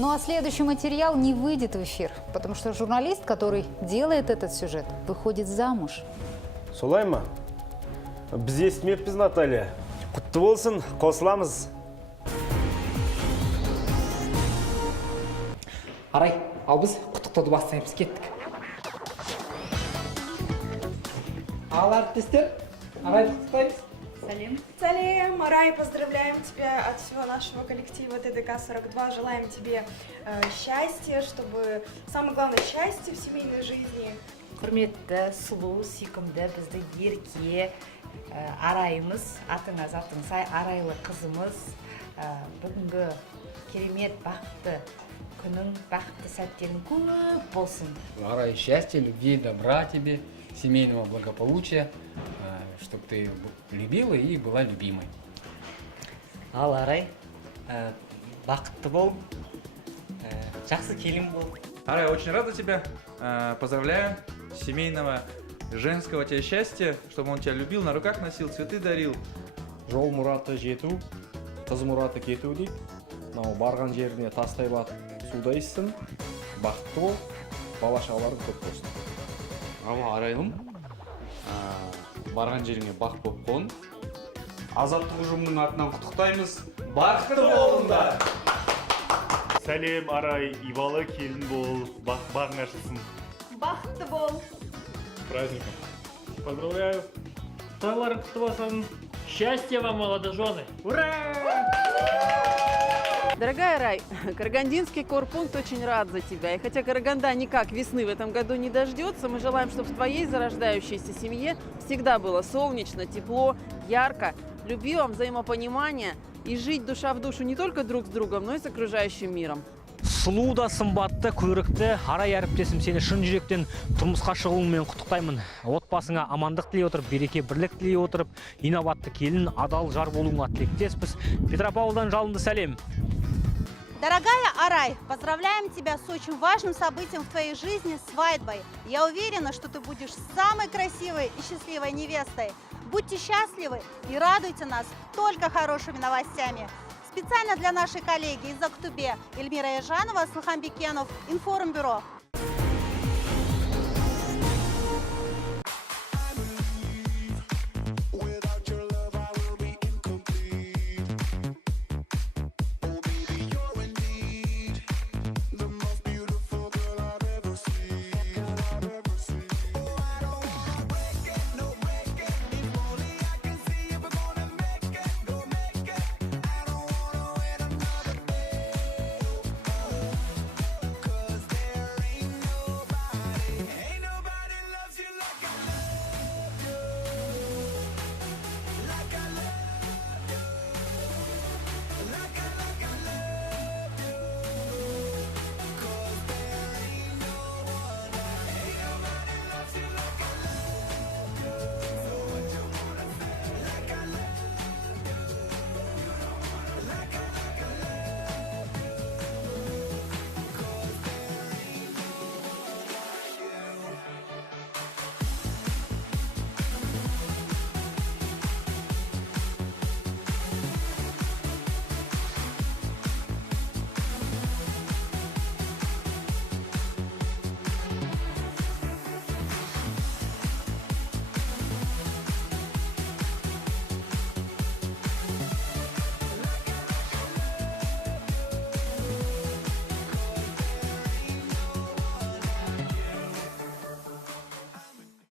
Ну а следующий материал не выйдет в эфир, потому что журналист, который делает этот сюжет, выходит замуж. Солай ма? Біз естімеппіз, Наталья. Құтты болсын, қосыламыз. Арай, ал біз құттықтауды бастаймыз, кеттік. Ал әріптестер, Арайды құттықтаймыз. Салим. Салим, Арай, поздравляем тебя от всего нашего коллектива ТДК-42. Желаем тебе счастья, чтобы... Самое главное, счастье в семейной жизни. Құрметті, сұлу, сүйкімді бізді ерке Арайымыз, атыңыз сай арайлы қызымыз, бүгінгі керемет бақытты күнің, бақытты сәттерің көп болсын. Арай, счастья, любви, добра тебе, семейного благополучия, чтобы ты любила и была любимой. Ал Арай, бақытты бол, жақсы келін бол. Арай, очень рад за тебя. Поздравляю. Семейного, женского тебе счастья, чтобы он тебя любил, на руках носил, цветы дарил. Жол мұраты жету, қыз мұраты кету дейді. Мынау барған жеріне тастай батып суда ішсін, бақытты бол, бала-шағаларың көп болсын. Ал Арайлым, барған жеріңе бақ болып қон. Азаттық ұжымының атынан құттықтаймыз. Бақытты болыңдар! Сәлем, Арай, ибалы келін бол, бағың ашылсын. Бақытты бол! Праздником! Поздравляю! Товарок болсын! Счастья вам, молодожены! Ура! Дорогая Рай, Карагандинский корпункт очень рад за тебя. И хотя Караганда никак весны в этом году не дождется, мы желаем, чтобы в твоей зарождающейся семье всегда было солнечно, тепло, ярко, любви вам, взаимопонимания и жить душа в душу не только друг с другом, но и с окружающим миром. Сұлу да сымбатты, құйрықты, Арай әріптесім, сені шын жүректен тұрмысқа шығуыңмен құттықтаймын. Отбасыңа амандық тілей отырып, береке бірлік тілей отырып, инабатты келін, адал жар болуыңа тілектеспіз. Петропавлдан жалынды сәлем. Дорогая Арай, поздравляем тебя с очень важным событием в твоей жизни – свадьбой. Я уверена, что ты будешь самой красивой и счастливой невестой. Будьте счастливы и радуйте нас только хорошими новостями. Специально для нашей коллеги из Актубе Эльмира Ежанова, Аслхан Бекенов, Информбюро.